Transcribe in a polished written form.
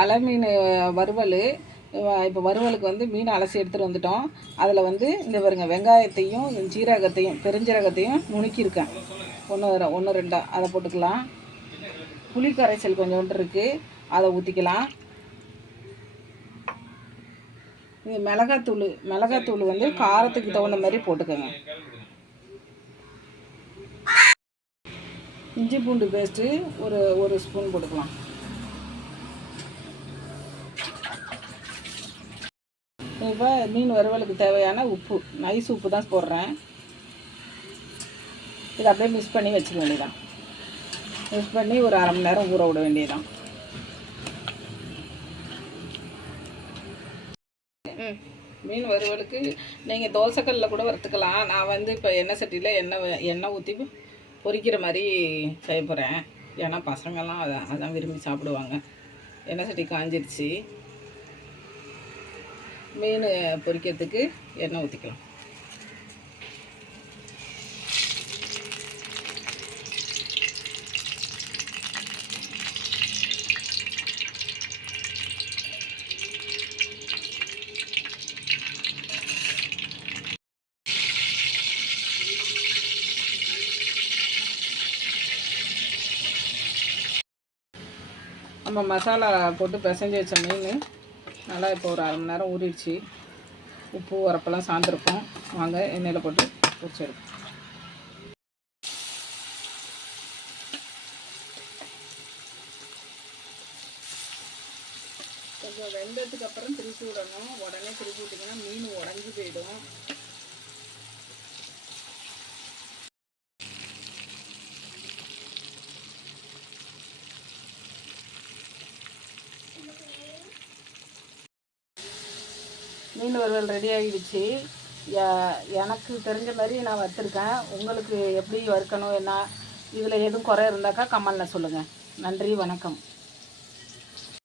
வலை மீன் வறுவல். இப்போ வறுவலுக்கு வந்து மீன் அலசி எடுத்துகிட்டு வந்துட்டோம். அதில் வந்து இந்த பாருங்க, வெங்காயத்தையும் ஜீரகத்தையும் பெருஞ்சீரகத்தையும் நுணுக்கியிருக்கேன். ஒன்று ரெண்டாக அதை போட்டுக்கலாம். புளி கரைசல் கொஞ்சோண்டு இருக்குது, அதை ஊற்றிக்கலாம். இது மிளகாத்தூள் வந்து காரத்துக்கு தகுந்த மாதிரி போட்டுக்கோங்க. இஞ்சி பூண்டு பேஸ்ட்டு ஒரு ஸ்பூன் போட்டுக்கலாம். இப்போ மீன் வறுவலுக்கு தேவையான உப்பு, நைஸ் உப்பு தான் போடுறேன். இதை அப்படியே மிக்ஸ் பண்ணி வச்சுக்க வேண்டியதான். மிக்ஸ் பண்ணி ஒரு அரை மணி நேரம் ஊற விட வேண்டியதான். மீன் வறுவலுக்கு நீங்கள் தோசைக்கல்லில் கூட வறுத்துக்கலாம். நான் வந்து இப்போ எண்ணெய் சட்டியில் எண்ணெய் ஊற்றி பொரிக்கிற மாதிரி செய்ய போகிறேன். ஏன்னா பசங்கள்லாம் அதான் விரும்பி சாப்பிடுவாங்க. எண்ணெய் சட்டி காஞ்சிருச்சு. மீன் பொரிக்கிறதுக்கு எண்ணெய் ஊற்றிக்கலாம். நம்ம மசாலா போட்டு பிசைஞ்சு வச்ச மீன் நல்லா இப்போ ஒரு அரை மணி நேரம் ஊறிடுச்சு. உப்பு உரப்பெல்லாம் சார்ந்துருக்கும். வாங்க எண்ணெயில் போட்டு பொரிச்சு எடுப்போம். கொஞ்சம் வெந்ததுக்கு அப்புறம் திருப்பி விடணும். உடனே திருப்பி விட்டிங்கன்னா மீன் உடஞ்சி போயிடும். மீன் வறுவல் ரெடி ஆகிடுச்சு. எனக்கு தெரிஞ்ச மாதிரி நான் வறுத்துருக்கேன். உங்களுக்கு எப்படி வறுக்கணும் என்ன, இதில் எதுவும் குறை இருந்தாக்கா கமெண்ட்டில் சொல்லுங்கள். நன்றி, வணக்கம்.